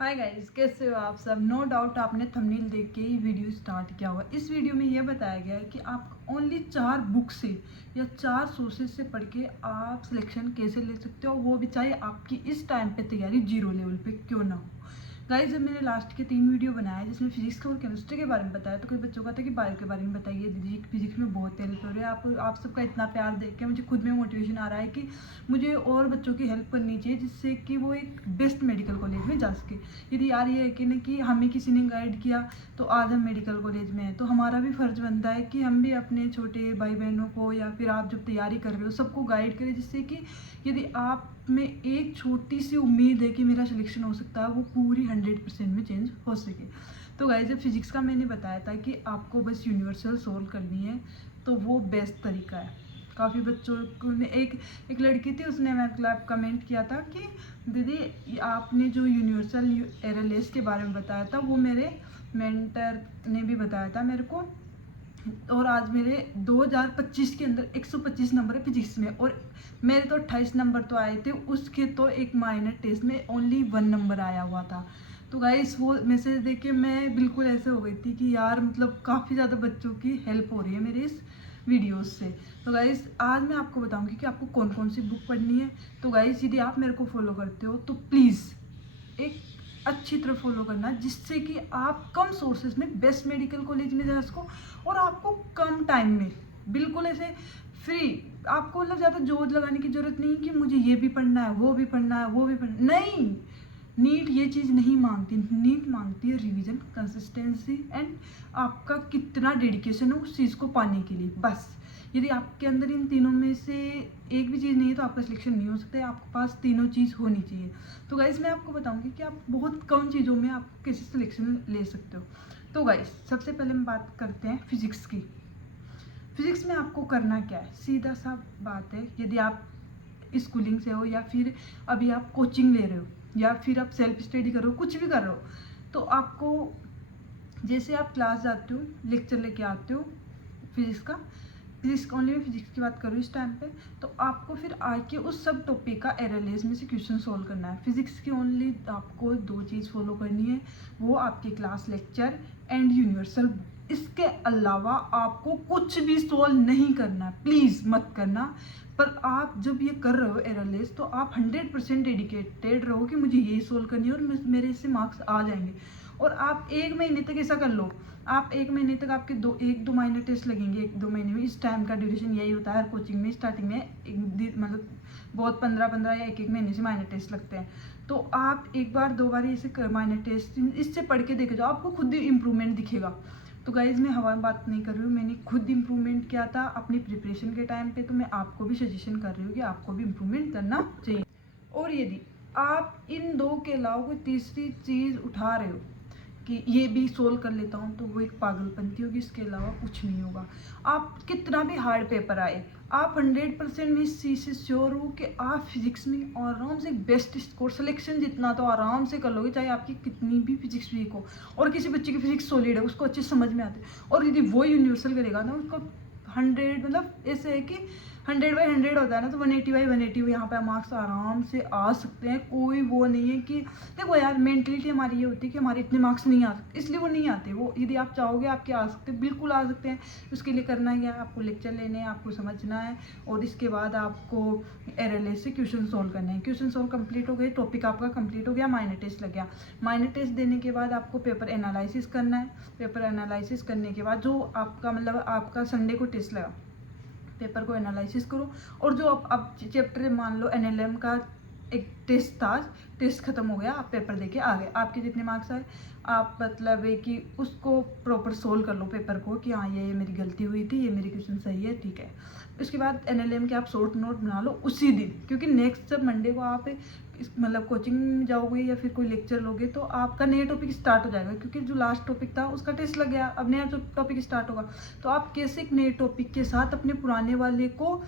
Hi guys, कैसे हो आप सब। नो डाउट आपने थंबनेल देख के ही वीडियो स्टार्ट किया होगा। इस वीडियो में यह बताया गया है कि आप ओनली 4 बुक से या 4 सोर्सेज से पढ़ के आप सिलेक्शन कैसे ले सकते हो, वो भी चाहे आपकी इस टाइम पे तैयारी जीरो लेवल पे क्यों ना हो। गाइस, जब मैंने लास्ट के 3 वीडियो बनाया जिसमें फिजिक्स और केमिस्ट्री के बारे में बताया, तो कोई बच्चों का था कि बायो के बारे में बताइए दीदी, फिजिक्स में बहुत हेल्प हो रही है। आप सबका इतना प्यार देख के मुझे खुद में मोटिवेशन आ रहा है कि मुझे और बच्चों की हेल्प करनी चाहिए, जिससे कि वो एक बेस्ट मेडिकल कॉलेज में जा सके। यदि यार ये है कि नहीं कि हमें किसी ने गाइड किया तो आज हम मेडिकल कॉलेज में हैं, तो हमारा भी फर्ज बनता है कि हम भी अपने छोटे भाई बहनों को या फिर आप जब तैयारी कर रहे हो सबको गाइड करें, जिससे कि यदि आप में एक छोटी सी उम्मीद है कि मेरा सिलेक्शन हो सकता है, वो पूरी 100% में चेंज हो सके। तो गाइस, जब फिजिक्स का मैंने बताया था कि आपको बस यूनिवर्सल सोल्व करनी है, तो वो बेस्ट तरीका है। काफ़ी बच्चों ने एक लड़की थी, उसने मतलब कमेंट किया था कि दीदी आपने जो यूनिवर्सल एररलेस के बारे में बताया था वो मेरे मेंटर ने भी बताया था मेरे को, और आज मेरे 2025 के अंदर 125 नंबर है फिजिक्स में, और मेरे तो 28 नंबर तो आए थे, उसके तो एक माइनर टेस्ट में ओनली 1 नंबर आया हुआ था। तो गाइस, वो मैसेज देख के मैं बिल्कुल ऐसे हो गई थी कि यार मतलब काफ़ी ज़्यादा बच्चों की हेल्प हो रही है मेरे इस वीडियोस से। तो गाइस, आज मैं आपको बताऊंगी कि आपको कौन कौन सी बुक पढ़नी है। तो गाइस, यदि आप मेरे को फॉलो करते हो तो प्लीज़ एक अच्छी तरह फॉलो करना, जिससे कि आप कम सोर्सेज में बेस्ट मेडिकल कॉलेज में जा सको, और आपको कम टाइम में बिल्कुल ऐसे फ्री, आपको मतलब ज़्यादा जोर लगाने की जरूरत नहीं कि मुझे ये भी पढ़ना है, वो भी पढ़ना है, वो भी पढ़ना नहीं। नीट ये चीज़ नहीं मांगती। नीट मांगती है रिवीजन, कंसिस्टेंसी एंड आपका कितना डेडिकेशन है उस चीज़ को पाने के लिए, बस। यदि आपके अंदर इन तीनों में से एक भी चीज़ नहीं है तो आपका सिलेक्शन नहीं हो सकता है। आपके पास तीनों चीज़ होनी चाहिए। तो गाइस, मैं आपको बताऊंगी कि आप बहुत कम चीज़ों में आप कैसे सिलेक्शन ले सकते हो। तो गाइस, सबसे पहले हम बात करते हैं फिजिक्स की। फिजिक्स में आपको करना क्या है, सीधा सा बात है। यदि आप स्कूलिंग से हो या फिर अभी आप कोचिंग ले रहे हो या फिर आप सेल्फ स्टडी कर रहे हो, कुछ भी कर रहे हो, तो आपको जैसे आप क्लास जाते हो, लेक्चर लेके आते हो फिजिक्स का, फिजिक्स ओनली मैं फिजिक्स की बात करूँ इस टाइम पे, तो आपको फिर आके उस सब टॉपिक का एररलेस में से क्वेश्चन सोल्व करना है। फिजिक्स की ओनली आपको 2 चीज़ फॉलो करनी है, वो आपके क्लास लेक्चर एंड यूनिवर्सल। इसके अलावा आपको कुछ भी सोल्व नहीं करना, प्लीज़ मत करना। पर आप जब ये कर रहे हो एररलेस, तो आप 100% डेडिकेटेड रहो कि मुझे यही सोल्व करनी है और मेरे इससे मार्क्स आ जाएंगे। और आप 1 महीने तक ऐसा कर लो। आप 1 महीने तक आपके 1-2 माइनर टेस्ट लगेंगे 1-2 महीने में। इस टाइम का ड्यूरेशन यही होता है हर कोचिंग में, स्टार्टिंग में मतलब बहुत 15-15 या 1-1 महीने से माइनर टेस्ट लगते हैं। तो आप एक बार 2 बार ऐसे माइनर टेस्ट इससे पढ़ के देखे जाओ, आपको खुद ही इम्प्रूवमेंट दिखेगा। तो गाइज, मैं हवा में बात नहीं कर रही हूँ, मैंने खुद इम्प्रूवमेंट किया था अपनी प्रिपरेशन के टाइम पे, तो मैं आपको भी सजेशन कर रही हूँ कि आपको भी इम्प्रूवमेंट करना चाहिए। और यदि आप इन 2 के अलावा कोई तीसरी चीज़ उठा रहे हो कि ये भी सोल्व कर लेता हूँ, तो वो एक पागलपंती होगी, इसके अलावा कुछ नहीं होगा। आप कितना भी हार्ड पेपर आए, आप 100% में इस चीज़ से श्योर हो कि आप फिजिक्स में आराम से बेस्ट स्कोर, सिलेक्शन जितना तो आराम से कर लोगे, चाहे आपकी कितनी भी फिजिक्स वीक हो। और किसी बच्चे की फिजिक्स सॉलिड है, उसको अच्छे समझ में आते हैं, और यदि वो यूनिवर्सल करेगा ना, उसको 100 मतलब ऐसे है कि 100/100 होता है ना, तो 180/180 यहाँ पे मार्क्स आराम से आ सकते हैं। कोई वो नहीं है कि देखो यार, मेंटलिटी हमारी ये होती है कि हमारे इतने मार्क्स नहीं आ सकते, इसलिए वो नहीं आते। वो यदि आप चाहोगे आपके आ सकते, बिल्कुल आ सकते हैं। उसके लिए करना क्या है, आपको लेक्चर लेने हैं, आपको समझना है, और इसके बाद आपको एररलेस से क्वेश्चन सोल्व करने हैं। क्वेश्चन सोल्व कंप्लीट हो गए, टॉपिक आपका कंप्लीट हो गया, माइनर टेस्ट लग गया। माइनर टेस्ट देने के बाद आपको पेपर एनालिसिस करना है। पेपर एनालिसिस करने के बाद जो आपका मतलब आपका संडे को टेस्ट लगा, पेपर को एनालिसिस करो, और जो अब चैप्टर मान लो एनएलएम का एक टेस्ट था, टेस्ट खत्म हो गया, आप पेपर देके आ गए, आपके जितने मार्क्स आए, आप मतलब है कि उसको प्रॉपर सोल्व कर लो पेपर को कि हाँ ये मेरी गलती हुई थी, ये मेरी क्वेश्चन सही है, ठीक है। उसके बाद एनएलएम के आप शॉर्ट नोट बना लो उसी दिन, क्योंकि नेक्स्ट जब मंडे को आप मतलब कोचिंग में जाओगे या फिर कोई लेक्चर लोगे, तो आपका नया टॉपिक स्टार्ट हो जाएगा, क्योंकि जो लास्ट टॉपिक था उसका टेस्ट लग गया, अब नया टॉपिक स्टार्ट होगा। तो आप कैसे एक नए टॉपिक के साथ अपने पुराने वाले को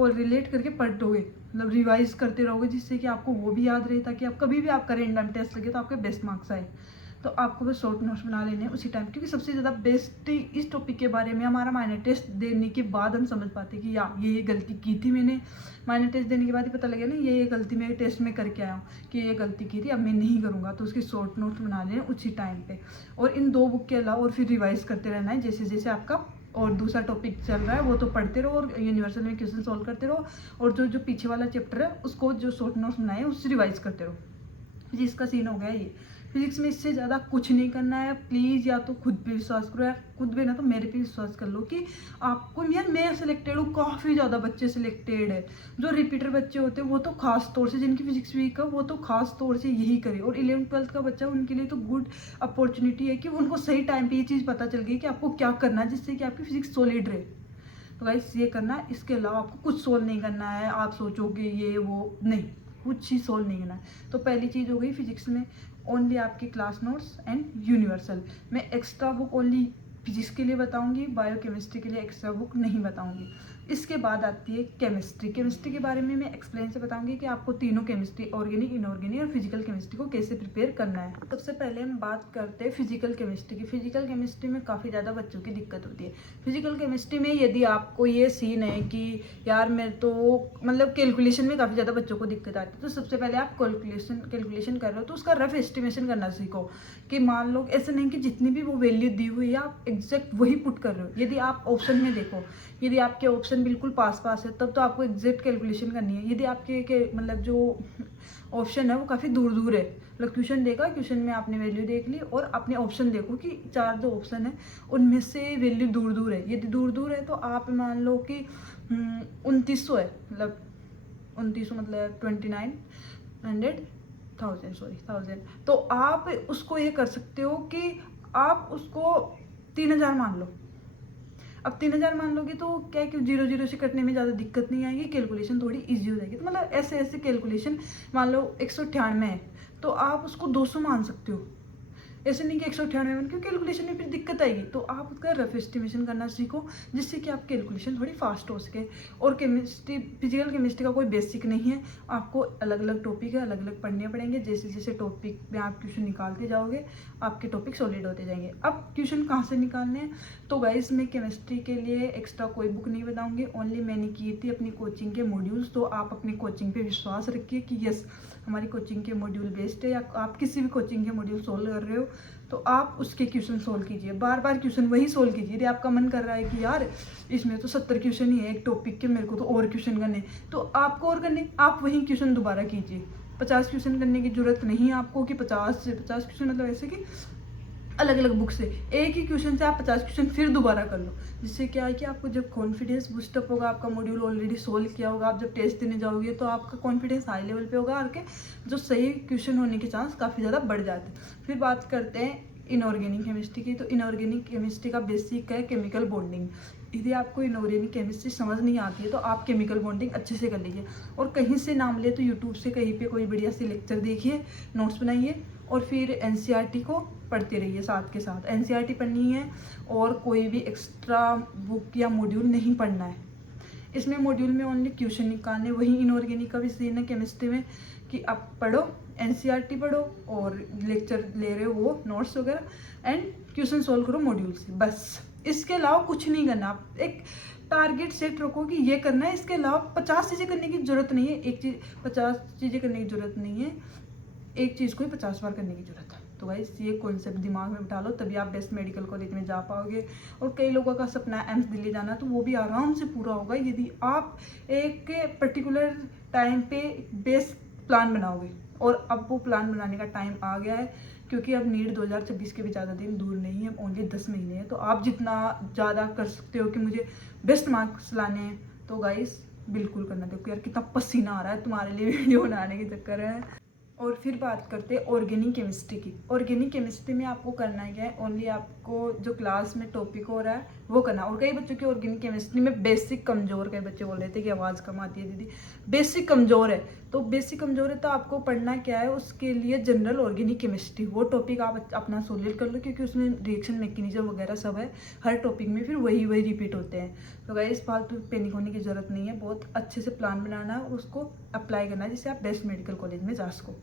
रिलेट करके पढ़ोगे, मतलब रिवाइज करते रहोगे, जिससे कि आपको वो भी याद रहे, ताकि आप कभी भी आपका रैंडम टेस्ट लगे तो आपके बेस्ट मार्क्स आए। तो आपको बस शॉर्ट नोट्स बना लेने हैं उसी टाइम, क्योंकि सबसे ज़्यादा बेस्ट इस टॉपिक के बारे में हमारा माइनर टेस्ट देने के बाद हम समझ पाते हैं कि यार ये गलती की थी मैंने। माइनर टेस्ट देने के बाद ही पता लगे ना ये गलती मेरे टेस्ट में करके आया हूँ कि ये गलती की थी, अब मैं नहीं करूँगा। तो उसकी शॉर्ट नोट्स बना लें उसी टाइम पे, और इन 2 बुक के अलावा और फिर रिवाइज करते रहना है जैसे जैसे आपका और दूसरा टॉपिक चल रहा है वो तो पढ़ते रहो और यूनिवर्सल में क्वेश्चन सॉल्व करते रहो, और जो जो पीछे वाला चैप्टर है उसको जो शॉर्ट नोट्स बनाए उससे रिवाइज करते रहो। फिजिक्स का सीन हो गया ये। फिजिक्स में इससे ज़्यादा कुछ नहीं करना है। प्लीज़ या तो खुद पे विश्वास करो, या खुद पे ना तो मेरे पे विश्वास कर लो कि आपको, यार मैं सिलेक्टेड हूँ, काफ़ी ज़्यादा बच्चे सिलेक्टेड है। जो रिपीटर बच्चे होते हैं वो तो खास तौर से, जिनकी फिजिक्स वीक है वो तो खास तौर से यही करे, और 11th-12th का बच्चा उनके लिए तो गुड अपॉर्चुनिटी है कि उनको सही टाइम पर ये चीज़ पता चल गई कि आपको क्या करना है जिससे कि आपकी फिजिक्स सॉलिड रहे। तो गाइस ये करना है, इसके अलावा आपको कुछ सोल्व नहीं करना है। आप सोचोगे ये वो नहीं, कुछ ही सोल्व नहीं करना है। तो पहली चीज़ हो गई फिजिक्स में ओनली आपकी क्लास नोट्स एंड यूनिवर्सल। मैं एक्स्ट्रा बुक ओनली फिजिक्स के लिए बताऊंगी, बायोकेमिस्ट्री के लिए एक्स्ट्रा बुक नहीं बताऊंगी। इसके बाद आती है केमिस्ट्री। केमिस्ट्री के बारे में मैं एक्सप्लेन से बताऊंगी कि आपको तीनों केमिस्ट्री, ऑर्गेनिक, इनऑर्गेनिक और फिजिकल केमिस्ट्री को कैसे प्रिपेयर करना है। सबसे पहले हम बात करते हैं फिजिकल केमिस्ट्री की। फिजिकल केमिस्ट्री में काफ़ी ज़्यादा बच्चों की दिक्कत होती है। फिजिकल केमिस्ट्री में यदि आपको ये सीन है कि यार मैं तो मतलब कैलकुलेशन में काफ़ी ज़्यादा बच्चों को दिक्कत आती है, तो सबसे पहले आप कैलकुलेशन कर रहे हो तो उसका रफ एस्टिमेशन करना सीखो। कि मान लो ऐसे नहीं कि जितनी भी वो वैल्यू दी हुई है आप एग्जैक्ट वही पुट कर रहे हो। यदि आप ऑप्शन में देखो, यदि आपके ऑप्शन बिल्कुल पास है तब तो आपको एग्जैक्ट कैलकुलेशन करनी है। यदि आपके मतलब जो ऑप्शन है वो काफ़ी दूर दूर है, मतलब क्वेश्चन देगा, क्वेश्चन में आपने वैल्यू देख ली और अपने ऑप्शन देखो कि 4 जो ऑप्शन है उनमें से वैल्यू दूर दूर है। यदि दूर दूर है तो आप मान लो कि 2900 है, मतलब 2900 मतलब 1000, तो आप उसको ये कर सकते हो कि आप उसको 3000 मान लो। अब 3000 मान लोगे तो क्या है कि 0 से कटने में ज़्यादा दिक्कत नहीं आएगी, कैलकुलेशन थोड़ी इजी हो जाएगी। तो मतलब ऐसे ऐसे कैलकुलेशन, मान लो 198 है तो आप उसको 200 मान सकते हो। ऐसे नहीं कि 198 मान, क्योंकि कैलकुलेशन में फिर दिक्कत आएगी। तो आप उसका रफ एस्टिमेशन करना सीखो जिससे कि आप कैलकुलेशन थोड़ी फास्ट हो सके। और केमिस्ट्री, फिजिकल केमिस्ट्री का कोई बेसिक नहीं है, आपको अलग अलग टॉपिक है, अलग अलग पढ़ने पड़ेंगे। जैसे जैसे टॉपिक में आप क्वेश्चन निकालते जाओगे आपके टॉपिक सॉलिड होते जाएंगे। अब क्वेश्चन कहाँ से निकालने हैं, तो गाइस मैं केमिस्ट्री के लिए एक्स्ट्रा कोई बुक नहीं बताऊँगी, ओनली मैंने की थी अपनी कोचिंग के मॉड्यूल्स। तो आप अपनी कोचिंग पर विश्वास रखिए कि यस हमारी कोचिंग के मॉड्यूल बेस्ड है, या आप किसी भी कोचिंग के मॉड्यूल सोल्व कर रहे हो तो आप उसके क्वेश्चन सोल्व कीजिए, बार बार क्वेश्चन वही सोल्व कीजिए। यदि आपका मन कर रहा है कि यार इसमें तो 70 क्वेश्चन ही है एक टॉपिक के, मेरे को तो और क्वेश्चन करने, तो आपको और करने, आप वही क्वेश्चन दोबारा कीजिए। 50 क्वेश्चन करने की जरूरत नहीं है आपको कि 50 से 50 क्वेश्चन, मतलब ऐसे कि अलग अलग बुक से एक ही क्वेश्चन से आप 50 क्वेश्चन फिर दोबारा कर लो। जिससे क्या है कि आपको जब कॉन्फिडेंस बूस्टअप होगा, आपका मॉड्यूल ऑलरेडी सोल्व किया होगा, आप जब टेस्ट देने जाओगे तो आपका कॉन्फिडेंस हाई लेवल पे होगा और के जो सही क्वेश्चन होने के चांस काफ़ी ज़्यादा बढ़ जाते हैं। फिर बात करते हैं इनऑर्गेनिक केमिस्ट्री की। तो इनऑर्गेनिक केमिस्ट्री का बेसिक है केमिकल बॉन्डिंग। यदि आपको इनऑर्गेनिक केमिस्ट्री समझ नहीं आती है तो आप केमिकल बॉन्डिंग अच्छे से कर लीजिए, और कहीं से नाम ले तो यूट्यूब से कहीं पे कोई बढ़िया सी लेक्चर देखिए, नोट्स बनाइए, और फिर एनसीईआरटी को पढ़ते रहिए साथ के साथ। एनसीईआरटी पढ़नी है और कोई भी एक्स्ट्रा बुक या मॉड्यूल नहीं पढ़ना है। इसमें मॉड्यूल में ओनली क्वेश्चन निकालने, वही इनऑर्गेनिक का भी सीन है केमिस्ट्री में कि आप पढ़ो, एनसीईआरटी पढ़ो और लेक्चर ले रहे हो वो नोट्स वगैरह एंड क्वेश्चन सोल्व करो मॉड्यूल से, बस। इसके अलावा कुछ नहीं करना। आप एक टारगेट सेट रखो कि ये करना है, इसके अलावा 50 चीज़ें करने की जरूरत नहीं है। एक चीज़ 50 चीज़ें करने की जरूरत नहीं है, एक चीज़ को ही 50 बार करने की जरूरत है। तो गाइस ये कॉन्सेप्ट दिमाग में बिठा लो, तभी आप बेस्ट मेडिकल कॉलेज में जा पाओगे। और कई लोगों का सपना है एम्स दिल्ली जाना, तो वो भी आराम से पूरा होगा यदि आप एक पर्टिकुलर टाइम पे बेस्ट प्लान बनाओगे। और अब वो प्लान बनाने का टाइम आ गया है, क्योंकि अब नीट 2026 के भी ज़्यादा दिन दूर नहीं है, ओनली 10 महीने हैं। तो आप जितना ज़्यादा कर सकते हो कि मुझे बेस्ट मार्क्स लाने हैं, तो गाइस बिल्कुल करना। देखो यार कितना पसीना आ रहा है तुम्हारे लिए वीडियो बनाने के चक्कर है। और फिर बात करते हैं ऑर्गेनिक केमिस्ट्री की। ऑर्गेनिक केमिस्ट्री में आपको करना क्या है, ओनली आपको जो क्लास में टॉपिक हो रहा है वो करना। और कई बच्चों की ऑर्गेनिक केमिस्ट्री में बेसिक कमज़ोर, कई बच्चे बोल रहे थे कि आवाज़ कम आती है दीदी, बेसिक कमज़ोर है। तो बेसिक कमज़ोर है तो आपको पढ़ना क्या है, उसके लिए जनरल ऑर्गेनिक केमिस्ट्री, वो टॉपिक आप अपना सॉल्व कर लो, क्योंकि उसमें रिएक्शन मैकेनिज्म वगैरह सब है हर टॉपिक में, फिर वही रिपीट होते हैं। तो गाइस फालतू पैनिक होने की ज़रूरत नहीं है, बहुत अच्छे से प्लान बनाना है और उसको अप्लाई करना है जिससे आप बेस्ट मेडिकल कॉलेज में जा सको।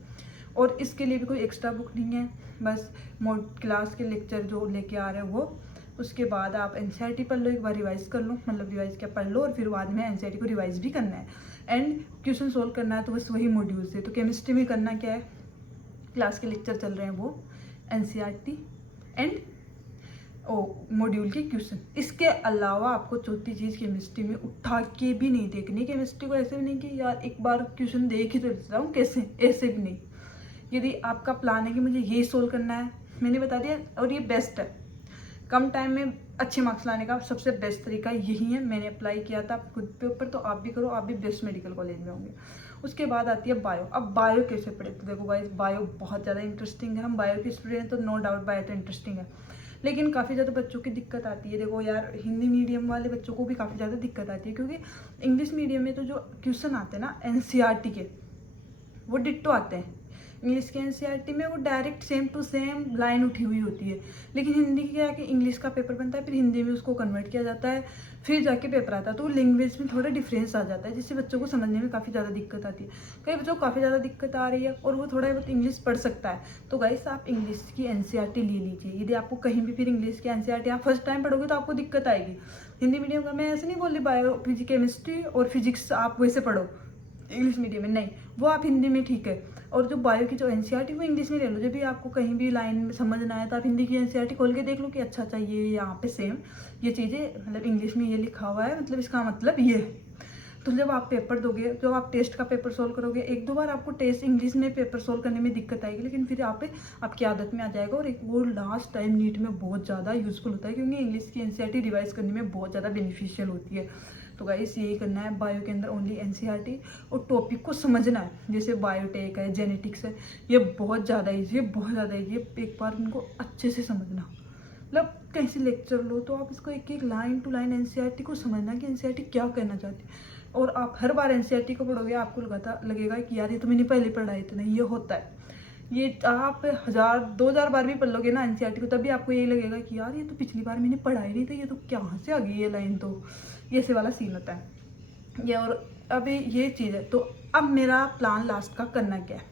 और इसके लिए भी कोई एक्स्ट्रा बुक नहीं है, बस क्लास के लेक्चर जो लेके आ रहे हो वो, उसके बाद आप एनसीईआरटी पढ़ लो, एक बार रिवाइज़ कर लो, मतलब रिवाइज़ क्या पढ़ लो, और फिर बाद में एनसीईआरटी को रिवाइज़ भी करना है एंड क्वेश्चन सोल्व करना है, तो बस वही मॉड्यूल से। तो केमिस्ट्री में करना क्या है, क्लास के लेक्चर चल रहे हैं वो, एनसीईआरटी एंड मॉड्यूल के क्वेश्चन। इसके अलावा आपको चौथी चीज़ केमिस्ट्री में उठा के भी नहीं देखनी। केमिस्ट्री को ऐसे भी नहीं कि यार एक बार क्वेश्चन देख ही तो लेता हूँ कैसे, ऐसे भी नहीं। यदि आपका प्लान है कि मुझे ये सोल्व करना है, मैंने बता दिया, और ये बेस्ट है कम टाइम में अच्छे मार्क्स लाने का सबसे बेस्ट तरीका यही है। मैंने अप्लाई किया था खुद पे ऊपर, तो आप भी करो, आप भी बेस्ट मेडिकल कॉलेज में होंगे। उसके बाद आती है बायो। अब बायो कैसे पढ़े, तो देखो गाइस बायो बहुत ज़्यादा इंटरेस्टिंग है। हम बायो के स्टूडेंट हैं तो नो डाउट बायो तो इंटरेस्टिंग है, लेकिन काफ़ी ज़्यादा बच्चों की दिक्कत आती है। देखो यार, हिंदी मीडियम वाले बच्चों को भी काफ़ी ज़्यादा दिक्कत आती है, क्योंकि इंग्लिश मीडियम में तो जो क्वेश्चन आते हैं ना एनसीईआरटी के, वो डिट्टो आते हैं। इंग्लिश के एनसीईआरटी में वो direct same to same line उठी हुई होती है, लेकिन हिंदी की क्या है कि इंग्लिश का पेपर बनता है, फिर हिंदी में उसको कन्वर्ट किया जाता है, फिर जाके पेपर आता है, तो लैंग्वेज में थोड़ा डिफरेंस आ जाता है, जिससे बच्चों को समझने में काफ़ी ज़्यादा दिक्कत आती है। कई बच्चों को काफ़ी ज़्यादा दिक्कत आ रही है और वो थोड़ा बहुत इंग्लिश पढ़ सकता है, तो गाइस आप इंग्लिश की एनसीईआरटी ले लीजिए। यदि आपको कहीं भी फिर इंग्लिश की एनसीईआरटी आप फर्स्ट टाइम पढ़ोगे तो आपको दिक्कत आएगी। हिंदी मीडियम का मैं ऐसे नहीं बोल रही, बायो केमिस्ट्री और फिजिक्स आप वैसे पढ़ो इंग्लिश मीडियम में, नहीं, वो आप हिंदी में ठीक है। और जो बायो की जो एनसीईआरटी वो इंग्लिश में ले लो। जब भी आपको कहीं भी लाइन में समझना है तो आप हिंदी की एनसीईआरटी खोल के देख लो कि अच्छा अच्छा ये यहाँ पे सेम ये चीज़ें, मतलब इंग्लिश में ये लिखा हुआ है, मतलब इसका मतलब ये है। तो जब आप पेपर दोगे, जब आप टेस्ट का पेपर सोल्व करोगे, एक दो बार आपको टेस्ट इंग्लिश में पेपर सोल्व करने में दिक्कत आएगी, लेकिन फिर आपकी आदत में आ जाएगा। और एक वो लास्ट टाइम नीट में बहुत ज़्यादा यूज़फुल होता है, क्योंकि इंग्लिश की एनसीईआरटी रिवाइज करने में बहुत ज़्यादा बेनिफिशियल होती है। तो गाइस यही करना है, बायो के अंदर ओनली एनसीईआरटी, और टॉपिक को समझना है। जैसे बायोटेक है, जेनेटिक्स है, ये बहुत ज़्यादा ईजी है, बहुत ज़्यादा ईजी है। एक बार इनको अच्छे से समझना, मतलब कहीं से लेक्चर लो तो आप इसको एक एक लाइन टू लाइन एनसीईआरटी को समझना कि एनसीईआरटी क्या कहना चाहती है। और आप हर बार एनसीईआरटी को पढ़ोगे आपको लगेगा कि यार ये तो मैंने पहले पढ़ा है, तो नहीं, ये होता है। ये आप 1000-2000 बार भी पढ़ लोगे ना एनसीईआरटी को, तब भी आपको यही लगेगा कि यार ये तो पिछली बार मैंने पढ़ा ही नहीं था, ये तो कहाँ से आ गई ये लाइन, तो ये ऐसे वाला सीन होता है ये। और अभी ये चीज़ है, तो अब मेरा प्लान लास्ट का करना क्या है,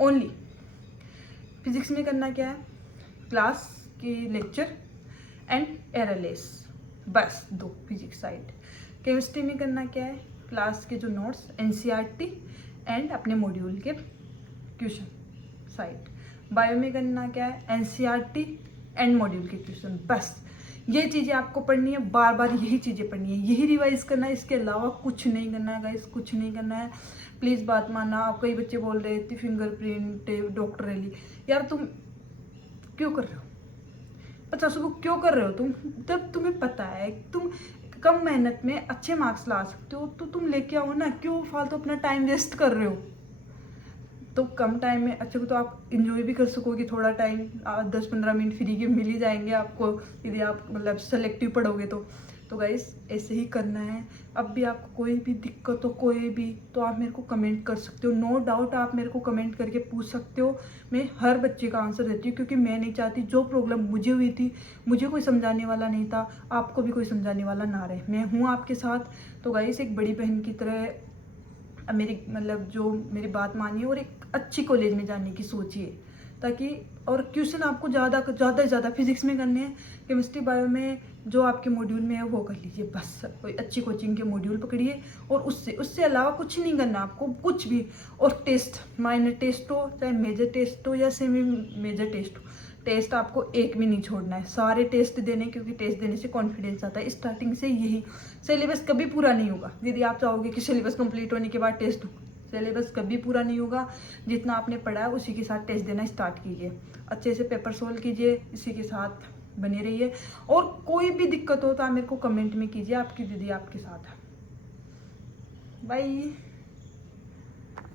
ओनली फिजिक्स में करना क्या है, क्लास की लेक्चर एंड एररलेस, बस 2 फिजिक्स साइड। केमिस्ट्री में करना क्या है, क्लास के जो नोट्स, एनसीईआरटी एंड अपने मॉड्यूल के क्वेश्चन साइड। बायो में करना क्या है, एनसीईआरटी एंड मॉड्यूल के क्वेश्चन, बस ये चीज़ें आपको पढ़नी है, बार बार यही चीज़ें पढ़नी है, यही रिवाइज करना है, इसके अलावा कुछ नहीं करना है गाइस, कुछ नहीं करना है। प्लीज़ बात मानना। आप कई बच्चे बोल रहे थे फिंगरप्रिंट डॉक्टर रैली, यार तुम क्यों कर रहे हो 50 को, क्यों कर रहे हो तुम, जब तुम्हें पता है तुम कम मेहनत में अच्छे मार्क्स ला सकते हो, तो तुम लेके आओ ना, क्यों फालतू अपना टाइम वेस्ट कर रहे हो। तो कम टाइम में अच्छे को तो आप इंजॉय भी कर सकोगे, थोड़ा टाइम 10-15 मिनट फ्री के मिल ही जाएंगे आपको, यदि आप मतलब सेलेक्टिव पढ़ोगे तो गाइस ऐसे ही करना है। अब भी आपको कोई भी दिक्कत हो, कोई भी, तो आप मेरे को कमेंट कर सकते हो, नो डाउट आप मेरे को कमेंट करके पूछ सकते हो। मैं हर बच्चे का आंसर देती हूँ, क्योंकि मैं नहीं चाहती जो प्रॉब्लम मुझे हुई थी, मुझे कोई समझाने वाला नहीं था, आपको भी कोई समझाने वाला ना रहे, मैं हूँ आपके साथ। तो गाइस एक बड़ी बहन की तरह मेरी मतलब जो मेरी बात मानिए और एक अच्छी कॉलेज में जाने की सोचिए, ताकि और क्वेश्चन आपको ज़्यादा से ज़्यादा फिजिक्स में करने हैं, केमिस्ट्री बायो में जो आपके मॉड्यूल में है वो कर लीजिए, बस कोई अच्छी कोचिंग के मॉड्यूल पकड़िए, और उससे अलावा कुछ नहीं करना आपको, कुछ भी। और टेस्ट, माइनर टेस्ट हो चाहे मेजर टेस्ट हो या सेमी मेजर टेस्ट हो, टेस्ट आपको एक भी नहीं छोड़ना है, सारे टेस्ट देने, क्योंकि टेस्ट देने से कॉन्फिडेंस आता है। स्टार्टिंग से यही, सिलेबस कभी पूरा नहीं होगा। यदि आप चाहोगे कि सिलेबस कंप्लीट होने के बाद टेस्ट हो, सिलेबस कभी पूरा नहीं होगा। जितना आपने पढ़ा है उसी के साथ टेस्ट देना स्टार्ट कीजिए, अच्छे से पेपर सोल्व कीजिए, इसी के साथ बने रहिए। और कोई भी दिक्कत हो तो आप मेरे को कमेंट में कीजिए, आपकी दीदी आपके साथ है। बाय।